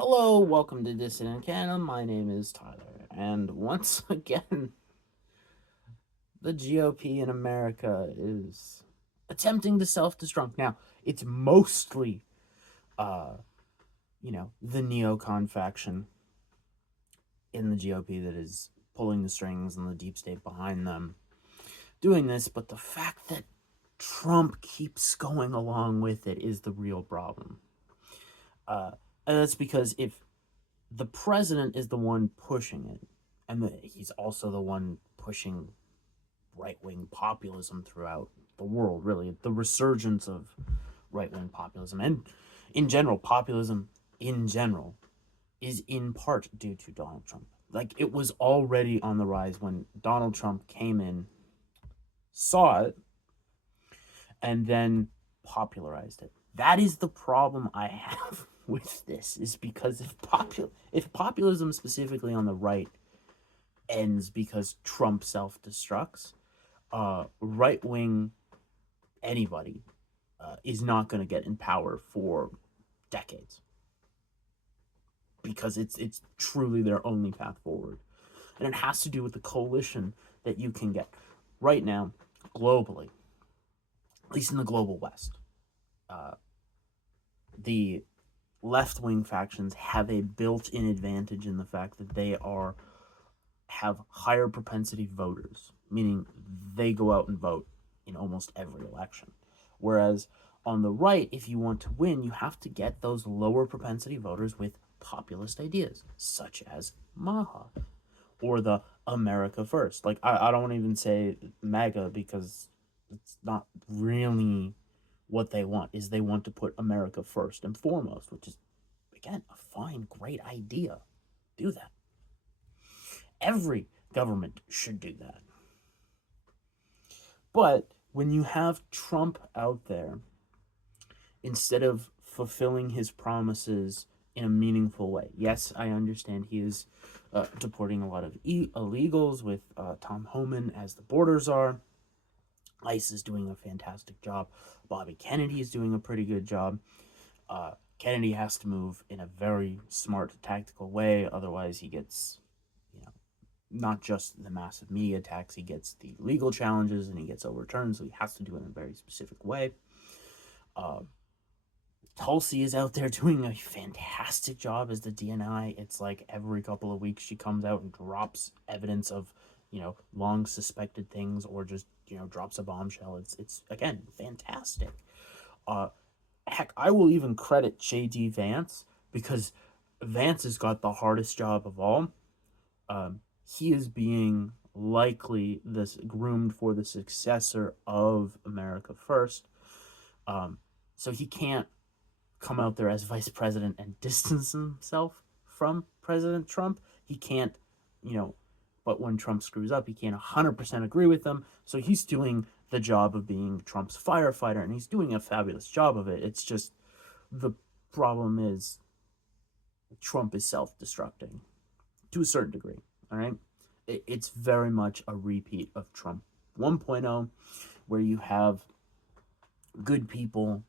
Hello, welcome to Dissident Canada. My name is Tyler, and once again, the GOP in America is attempting to self-destruct. Now, it's mostly, uh, the neocon faction in the GOP that is pulling the strings and the deep state behind them doing this, but the fact that Trump keeps going along with it is the real problem. And that's because if the president is the one pushing it, and he's also the one pushing right wing populism throughout the world, really. The resurgence of right wing populism and, in general, populism in general is in part due to Donald Trump. Like, it was already on the rise when Donald Trump came in, saw it, and then popularized it. That is the problem I have with this, is because if populism, specifically on the right, ends because Trump self-destructs, right wing anybody is not going to get in power for decades, because it's truly their only path forward, and it has to do with the coalition that you can get right now globally, at least in the global West. Uh, the left wing factions have a built-in advantage in the fact that they have higher propensity voters, meaning they go out and vote in almost every election. Whereas on the right, if you want to win, you have to get those lower propensity voters with populist ideas, such as Maha or the America First. Like, I don't even say MAGA, because it's not really what they want. Is they want to put America first and foremost, which is, again, a fine, great idea. Do that. Every government should do that. But when you have Trump out there, instead of fulfilling his promises in a meaningful way, yes, I understand he is deporting a lot of illegals with Tom Homan as the borders are. ICE is doing a fantastic job. Bobby Kennedy is doing a pretty good job. Kennedy has to move in a very smart, tactical way, otherwise he gets, not just the massive media attacks, he gets the legal challenges and he gets overturned, so he has to do it in a very specific way. Uh, Tulsi is out there doing a fantastic job as the DNI. It's like every couple of weeks she comes out and drops evidence of, long suspected things, or just, drops a bombshell. It's again fantastic. Uh, Heck, I will even credit JD Vance, because Vance has got the hardest job of all. He is being likely this groomed for the successor of America First. Um, so he can't come out there as vice president and distance himself from President Trump. He can't, you know, but when Trump screws up, he can't 100% agree with them. So he's doing the job of being Trump's firefighter, and he's doing a fabulous job of it. It's just, the problem is Trump is self-destructing to a certain degree. All right, it's very much a repeat of Trump 1.0, where you have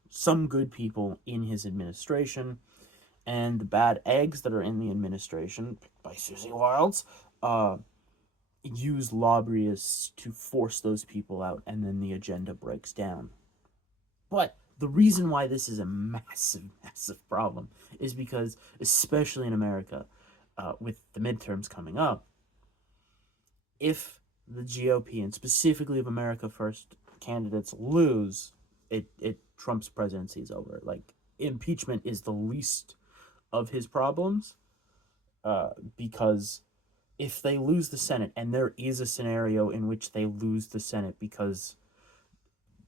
some good people in his administration, and the bad eggs that are in the administration, picked by Susie Wilds, use lobbyists to force those people out, and then the agenda breaks down. But the reason why this is a massive, massive problem is because, especially in America, with the midterms coming up, if the GOP, and specifically if America First candidates lose, it Trump's presidency is over. Like, impeachment is the least of his problems, because if they lose the Senate, and there is a scenario in which they lose the Senate because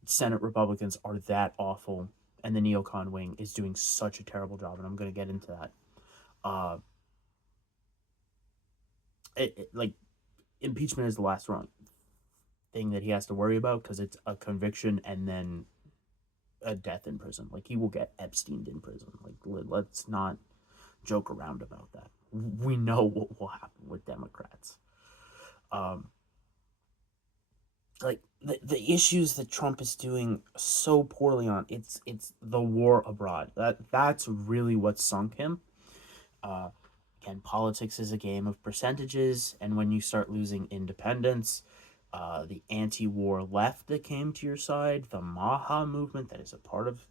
Senate Republicans are that awful and the neocon wing is doing such a terrible job, and I'm going to get into that. Uh, like, impeachment is the last wrong thing that he has to worry about, because it's a conviction and then a death in prison. Like, he will get Epsteined in prison. Like, let's not joke around about that. We know what will happen with Democrats. Um, like, the issues that Trump is doing so poorly on, it's the war abroad. That's really what sunk him. Uh, Again, politics is a game of percentages, and when you start losing independence, the anti-war left that came to your side, the Maha movement that is a part of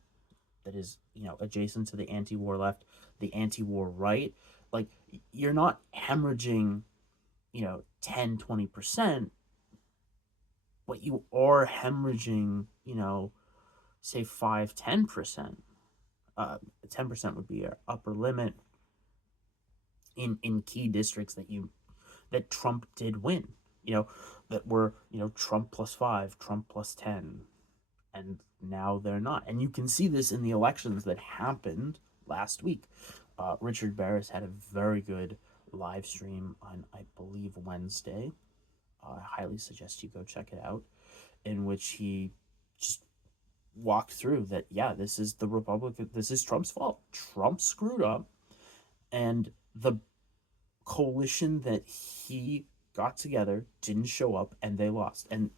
that is adjacent to the anti-war left, the anti-war right, like you're not hemorrhaging 10-20%, but you are hemorrhaging say 5-10%. 10% would be your upper limit in key districts that Trump did win, that were Trump plus 5, Trump plus 10, and now they're not. And you can see this in the elections that happened last week. Richard Barris had a very good live stream on, I believe, Wednesday. I highly suggest you go check it out, in which he just walked through that, yeah, this is the Republican, this is Trump's fault. Trump screwed up, and the coalition that he got together didn't show up, and they lost. And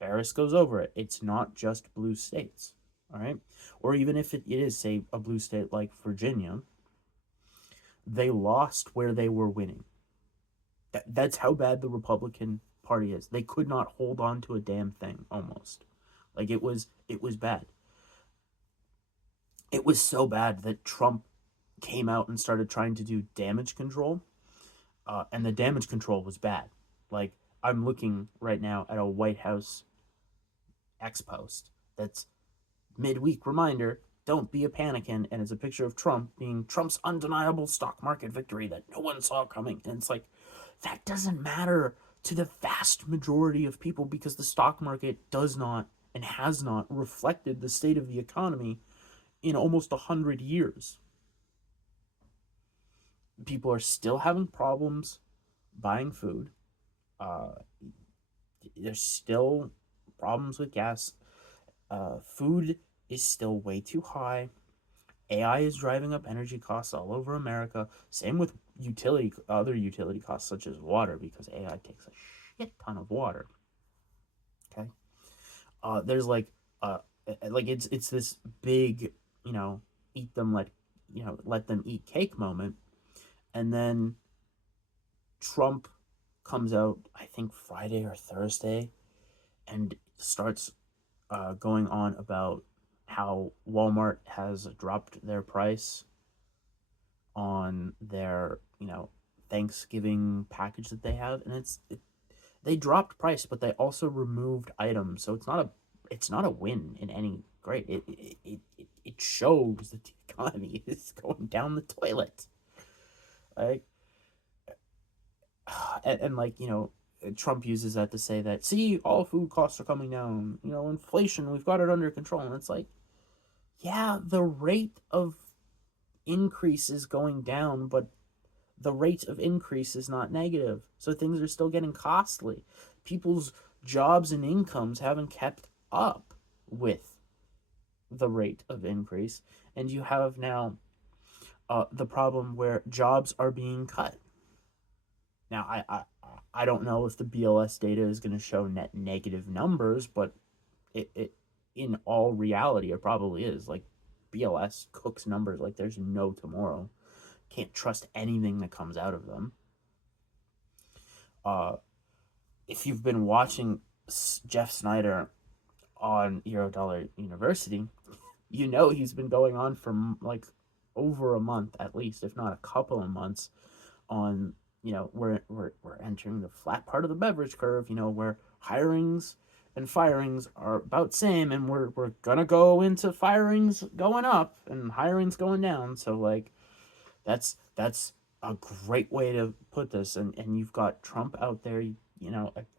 Barris goes over it. It's not just blue states, all right? Or even if it is, say, a blue state like Virginia, they lost where they were winning. That's how bad the Republican Party is. They could not hold on to a damn thing, almost. Like, it was bad. It was so bad that Trump came out and started trying to do damage control, and the damage control was bad. Like, I'm looking right now at a White House X post that's midweek reminder, don't be a panican, and it's a picture of Trump being Trump's undeniable stock market victory that no one saw coming. And it's like, that doesn't matter to the vast majority of people, because the stock market does not and has not reflected the state of the economy in almost 100 years. People are still having problems buying food. There's still problems with gas. Food is still way too high. AI is driving up energy costs all over America. Same with other utility costs such as water, because AI takes a shit ton of water. Okay, there's it's this big eat them let them eat cake moment, and then Trump comes out, I think Friday or Thursday, and starts going on about how Walmart has dropped their price on their Thanksgiving package that they have, and they dropped price, but they also removed items, so it's not a win in any grade. It shows that the economy is going down the toilet, like, and Trump uses that to say that, see, all food costs are coming down, inflation, we've got it under control. And it's like, yeah, the rate of increase is going down, but the rate of increase is not negative. So things are still getting costly. People's jobs and incomes haven't kept up with the rate of increase. And you have now the problem where jobs are being cut. Now, I don't know if the BLS data is going to show net negative numbers, but it in all reality, it probably is. Like, BLS cooks numbers like there's no tomorrow. Can't trust anything that comes out of them. If you've been watching Jeff Snyder on Eurodollar University, he's been going on for like over a month at least, if not a couple of months, on we're entering the flat part of the beverage curve, where hirings and firings are about same, and we're gonna go into firings going up and hirings going down. So like that's a great way to put this. And you've got Trump out there,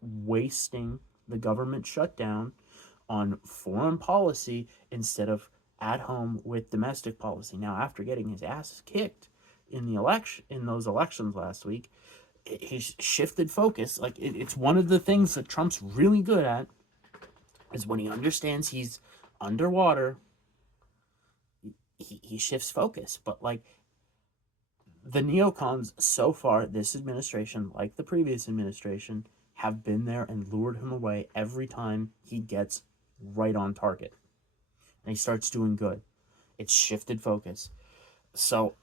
wasting the government shutdown on foreign policy instead of at home with domestic policy. Now, after getting his ass kicked in those elections last week, he's shifted focus. Like, it's one of the things that Trump's really good at, is when he understands he's underwater, he shifts focus. But like, the neocons so far, this administration, like the previous administration, have been there and lured him away every time he gets right on target and he starts doing good. It's shifted focus. So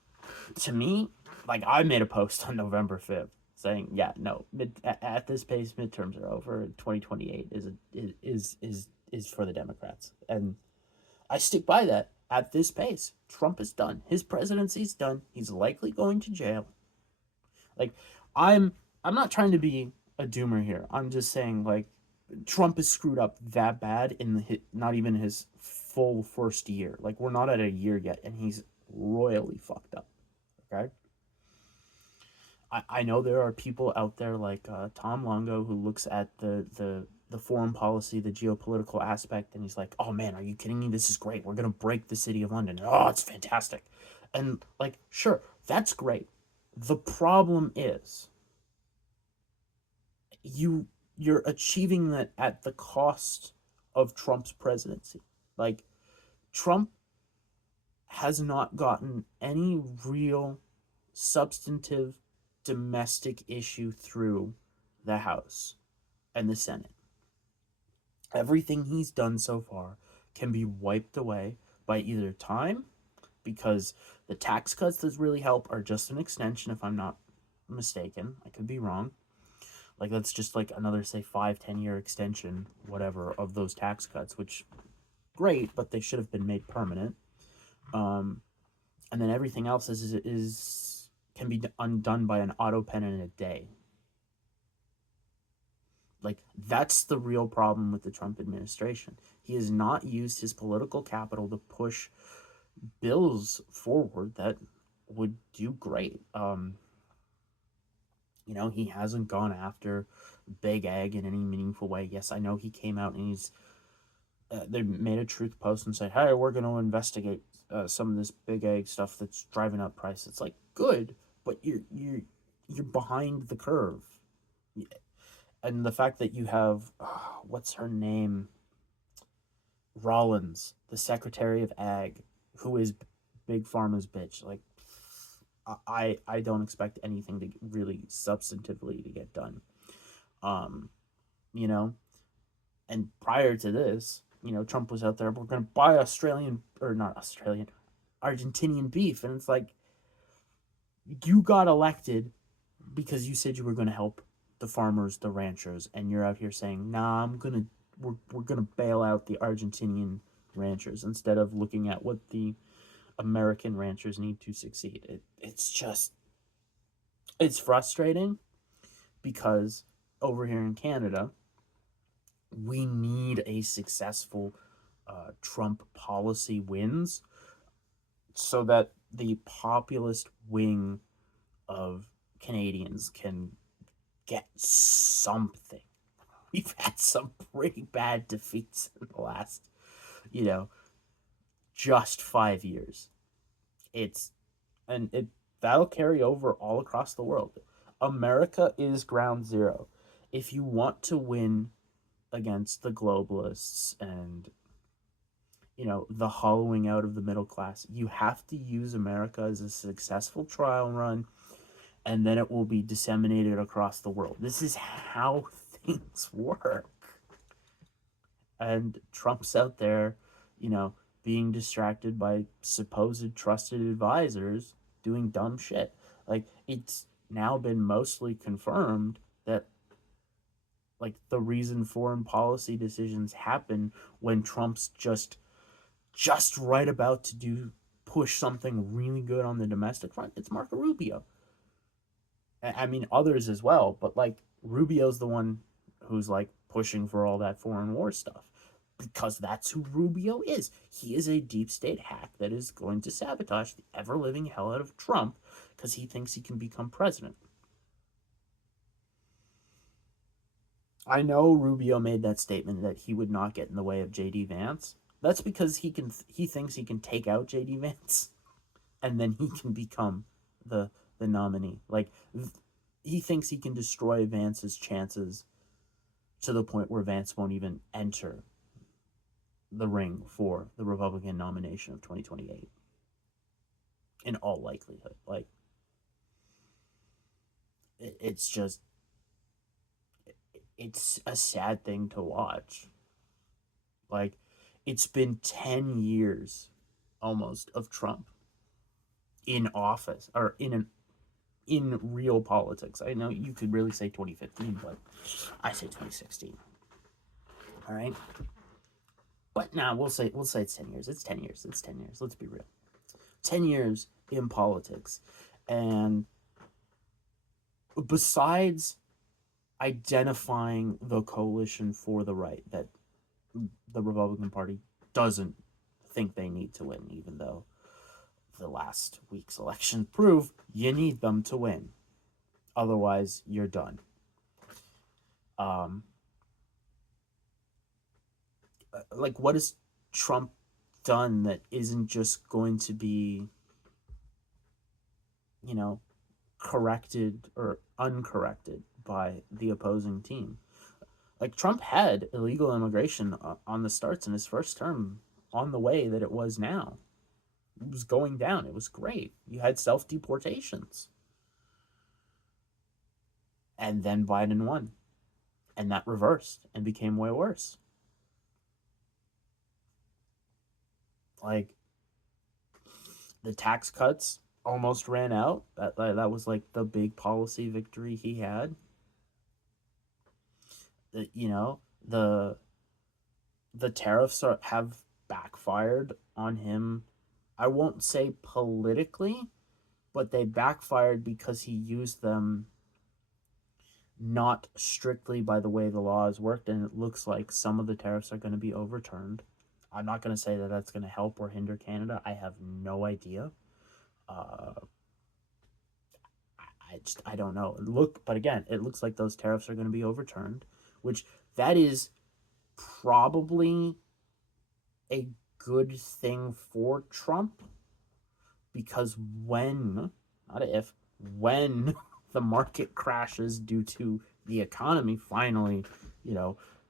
to me, like I made a post on November 5th saying, yeah, no, at this pace, midterms are over. 2028 is for the Democrats, and I stick by that. At this pace, Trump is done. His presidency's done. He's likely going to jail. Like, I'm I'm not trying to be a doomer here. I'm just saying, like, Trump is screwed up that bad in not even his full first year. Like, we're not at a year yet, and he's royally fucked up. Okay. I know there are people out there like Tom Longo who looks at the foreign policy, the geopolitical aspect, and he's like, "Oh man, are you kidding me? This is great. We're gonna break the city of London. Oh, it's fantastic." And like, sure, that's great. The problem is you're achieving that at the cost of Trump's presidency. Like, Trump has not gotten any real substantive domestic issue through the House and the Senate. Everything he's done so far can be wiped away by either time, because the tax cuts that really help are just an extension, if I'm not mistaken. I could be wrong. Like, that's just like another, say, 5-10 year extension, whatever, of those tax cuts, which great, but they should have been made permanent. And then everything else is can be undone by an auto pen in a day. Like, that's the real problem with the Trump administration. He has not used his political capital to push bills forward that would do great. He hasn't gone after big ag in any meaningful way. Yes, I know he came out and they made a truth post and said, "Hey, we're going to investigate some of this big ag stuff that's driving up prices." It's like, good, but you're behind the curve. And the fact that you have what's her name, Rollins, the Secretary of Ag, who is Big Pharma's bitch. Like, I don't expect anything to really substantively to get done. Um, you know, and prior to this, Trump was out there, we're going to buy Australian, or not Australian, Argentinian beef, and it's like, you got elected because you said you were going to help the farmers, the ranchers, and you're out here saying, "Nah, we're gonna bail out the Argentinian ranchers," instead of looking at what the American ranchers need to succeed. It's frustrating, because over here in Canada, we need a successful Trump policy wins so that the populist wing of Canadians can get something. We've had some pretty bad defeats in the last, you know, just 5 years. It's and it That'll carry over all across the world. America is ground zero. If you want to win against the globalists and the hollowing out of the middle class, you have to use America as a successful trial run, and then it will be disseminated across the world. This is how things work. And Trump's out there, being distracted by supposed trusted advisors doing dumb shit. Like, it's now been mostly confirmed that, like, the reason foreign policy decisions happen when Trump's just right about to push something really good on the domestic front, it's Marco Rubio. I mean, others as well, but like, Rubio's the one who's like pushing for all that foreign war stuff, because that's who Rubio is. He is a deep state hack that is going to sabotage the ever living hell out of Trump because he thinks he can become president. I know Rubio made that statement that he would not get in the way of JD Vance. That's because he thinks he can take out JD Vance and then he can become the nominee. Like, he thinks he can destroy Vance's chances to the point where Vance won't even enter the ring for the Republican nomination of 2028. In all likelihood. Like, it's just, it's a sad thing to watch. Like, it's been 10 years almost of Trump in office, or in real politics. I know you could really say 2015, but I say 2016. All right. But now we'll say it's 10 years. It's 10 years. It's 10 years. Let's be real. 10 years in politics. And besides identifying the coalition for the right that the Republican Party doesn't think they need to win, even though the last week's election proved you need them to win. Otherwise, you're done. Like, what has Trump done that isn't just going to be, you know, corrected or uncorrected by the opposing team? Like, Trump had illegal immigration on the starts in his first term on the way that it was now. It was going down. It was great. You had self-deportations. And then Biden won. And that reversed and became way worse. Like, the tax cuts almost ran out. That was like the big policy victory he had. You know, the tariffs have backfired on him. I won't say politically, but they backfired because he used them not strictly by the way the laws worked, and it looks like some of the tariffs are going to be overturned. I'm not going to say that that's going to help or hinder Canada. I have no idea. Uh, I don't know. But again, it looks like those tariffs are going to be overturned, which that is probably a good thing for Trump, because when, not if, when the market crashes due to the economy finally,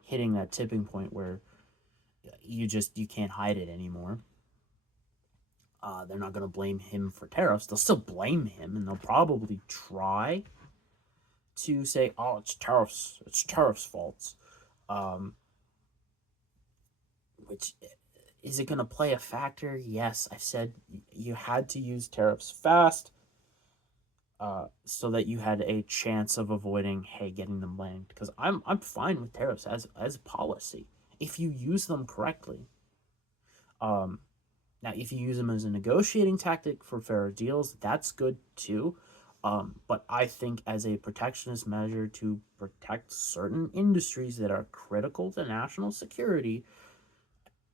hitting that tipping point where you can't hide it anymore. They're not going to blame him for tariffs. They'll still blame him, and they'll probably try to say, "Oh, it's tariffs' faults." Which, is it going to play a factor? Yes, I've said you had to use tariffs fast, so that you had a chance of avoiding, getting them blamed. Because I'm fine with tariffs as policy if you use them correctly. Now, if you use them as a negotiating tactic for fairer deals, that's good too. But I think as a protectionist measure to protect certain industries that are critical to national security,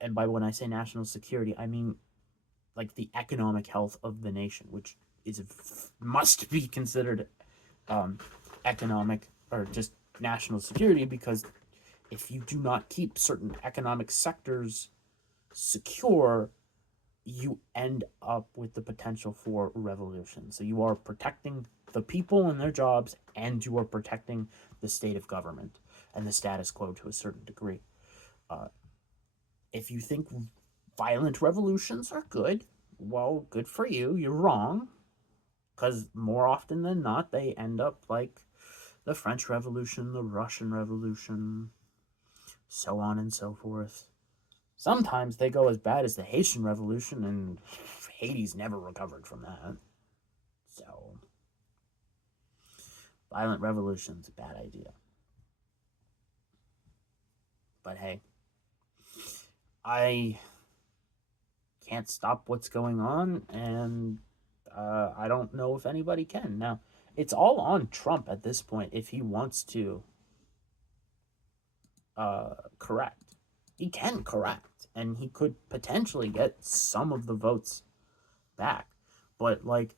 and by when I say national security, I mean like the economic health of the nation, which must be considered economic or just national security, because if you do not keep certain economic sectors secure, you end up with the potential for revolution. So you are protecting the people and their jobs, and you are protecting the state of government and the status quo to a certain degree. If you think violent revolutions are good, well, good for you. You're wrong, because more often than not, they end up like the French Revolution, the Russian Revolution, so on and so forth. Sometimes they go as bad as the Haitian Revolution, and Haiti's never recovered from that. So, violent revolution's a bad idea. But hey, I can't stop what's going on, and I don't know if anybody can. Now, it's all on Trump at this point if he wants to correct. He can correct, and he could potentially get some of the votes back. But like,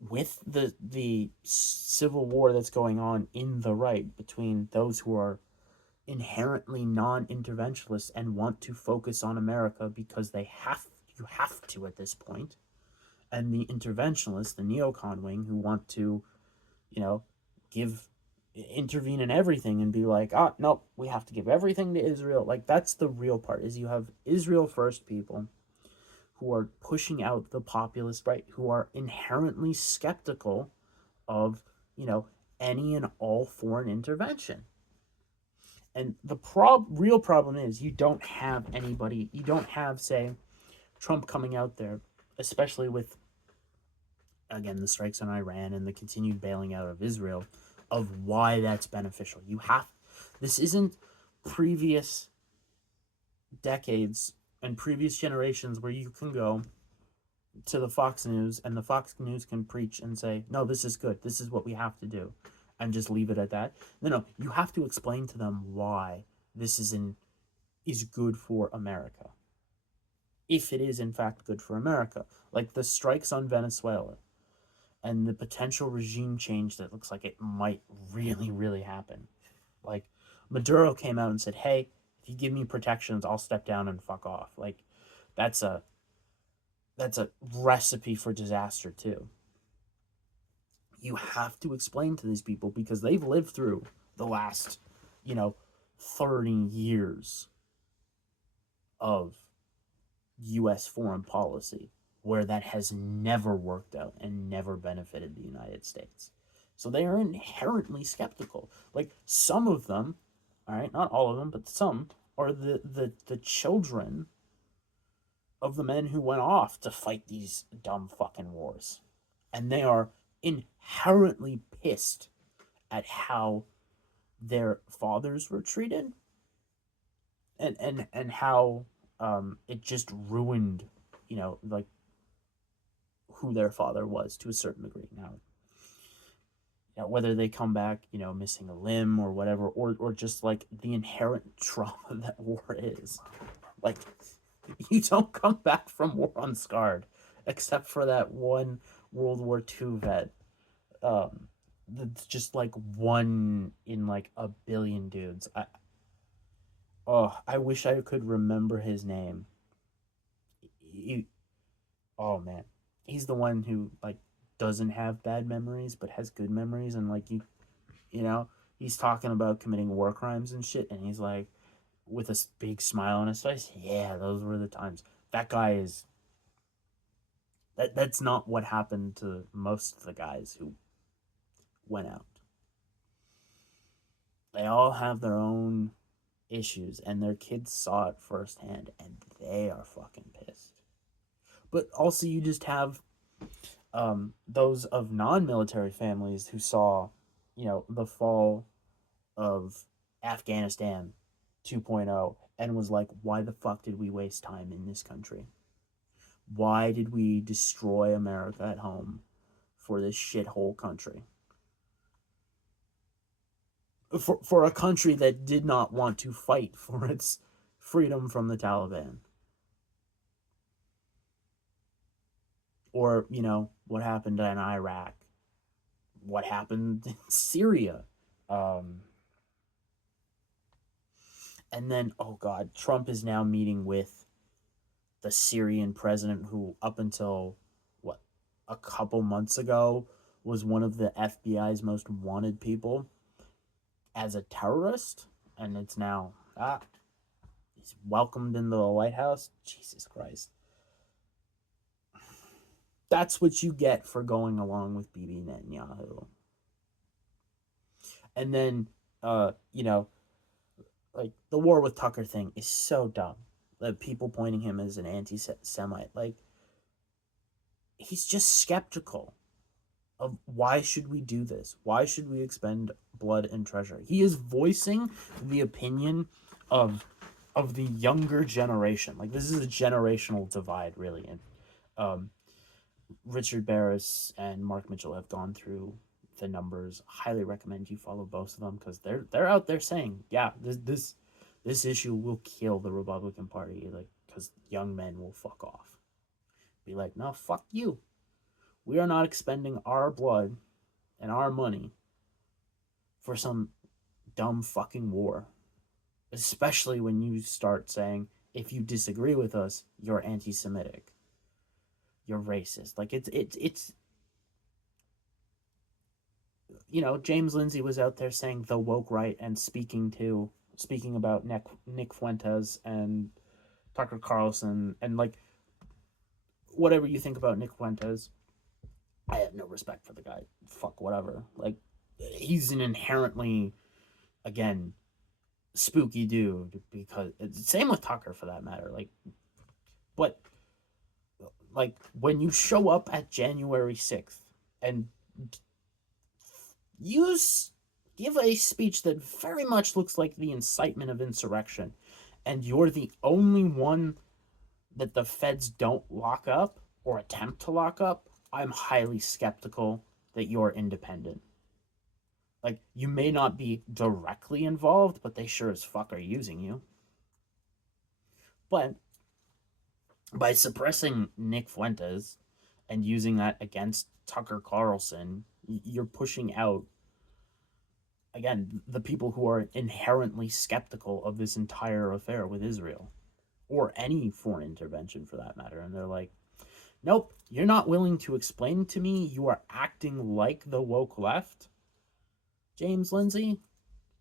with the civil war that's going on in the right between those who are inherently non-interventionist and want to focus on America because you have to at this point, and the interventionalists, the neocon wing, who want to, intervene in everything and be like, no, we have to give everything to Israel. Like, that's the real part, is you have Israel first people who are pushing out the populist right, who are inherently skeptical of, any and all foreign intervention. And the real problem is you don't have, say, Trump coming out there, especially with again, the strikes on Iran and the continued bailing out of Israel, of why that's beneficial. This isn't previous decades and previous generations where you can go to the Fox News and the Fox News can preach and say, no, this is good. This is what we have to do. And just leave it at that. No, you have to explain to them why this is good for America. If it is in fact good for America. Like the strikes on Venezuela and the potential regime change that looks like it might really, really happen. Like Maduro came out and said, hey, if you give me protections, I'll step down and fuck off. Like that's a recipe for disaster too. You have to explain to these people because they've lived through the last, 30 years of US foreign policy where that has never worked out and never benefited the United States. So they are inherently skeptical. Like some of them, all right, not all of them, but some are the children of the men who went off to fight these dumb fucking wars. And they are inherently pissed at how their fathers were treated and how it just ruined, like who their father was to a certain degree. Now, whether they come back, missing a limb or whatever, or just like the inherent trauma that war is. Like, you don't come back from war unscarred, except for that one World War II vet. That's just like one in like a billion dudes. I wish I could remember his name. Oh man, he's the one who like doesn't have bad memories but has good memories, and like you know, he's talking about committing war crimes and shit, and he's like with a big smile on his face. Yeah, those were the times. That guy is. That's not what happened to most of the guys who went out. They all have their own issues, and their kids saw it firsthand, and they are fucking pissed. But also, you just have those of non-military families who saw, the fall of Afghanistan 2.0 and was like, why the fuck did we waste time in this country? Why did we destroy America at home for this shithole country? For a country that did not want to fight for its freedom from the Taliban. Or, what happened in Iraq, what happened in Syria. And then, oh God, Trump is now meeting with the Syrian president who, up until, a couple months ago, was one of the FBI's most wanted people as a terrorist. And it's now, he's welcomed into the White House. Jesus Christ. That's what you get for going along with Bibi Netanyahu. And then, like the war with Tucker thing is so dumb. Like people pointing him as an anti-Semite, like he's just skeptical of why should we do this? Why should we expend blood and treasure? He is voicing the opinion of the younger generation. Like this is a generational divide, really. And Richard Barris and Mark Mitchell have gone through the numbers. Highly recommend you follow both of them because they're out there saying, yeah, this issue will kill the Republican Party, like because young men will fuck off. Be like, no, fuck you. We are not expending our blood and our money for some dumb fucking war. Especially when you start saying, if you disagree with us, you're anti-Semitic. You're racist. Like it's James Lindsay was out there saying the woke right and speaking about Nick Fuentes and Tucker Carlson and like whatever you think about Nick Fuentes, I have no respect for the guy. Fuck whatever. Like he's an inherently, again, spooky dude because same with Tucker for that matter. Like Like, when you show up at January 6th and give a speech that very much looks like the incitement of insurrection, and you're the only one that the feds don't lock up or attempt to lock up, I'm highly skeptical that you're independent. Like, you may not be directly involved, but they sure as fuck are using you. But by suppressing Nick Fuentes and using that against Tucker Carlson, you're pushing out, again, the people who are inherently skeptical of this entire affair with Israel, or any foreign intervention for that matter. And they're like, nope, you're not willing to explain to me. You are acting like the woke left, James Lindsay.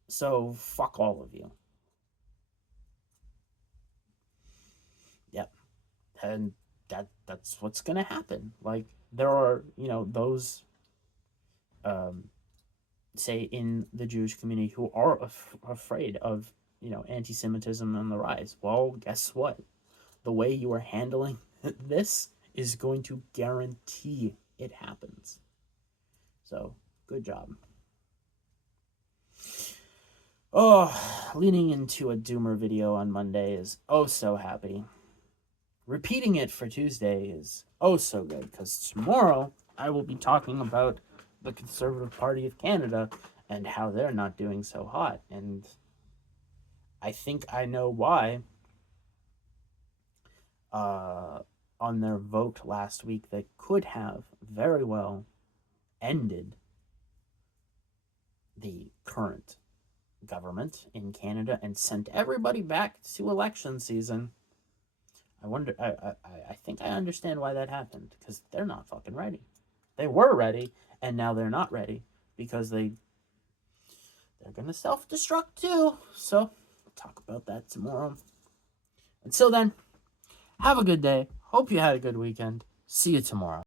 So fuck all of you. Yep. And that's what's gonna happen. Like, there are, those say in the Jewish community who are afraid of, anti-Semitism on the rise. Well, guess what? The way you are handling this is going to guarantee it happens. So, good job. Oh, leaning into a doomer video on Monday is oh so happy. Repeating it for Tuesday is oh so good, because tomorrow I will be talking about the Conservative Party of Canada and how they're not doing so hot. And I think I know why. On their vote last week that could have very well ended the current government in Canada and sent everybody back to election season. I think I understand why that happened, because they're not fucking ready. They were ready, and now they're not ready, because they're gonna self-destruct too. So we'll talk about that tomorrow. Until then, have a good day. Hope you had a good weekend. See you tomorrow.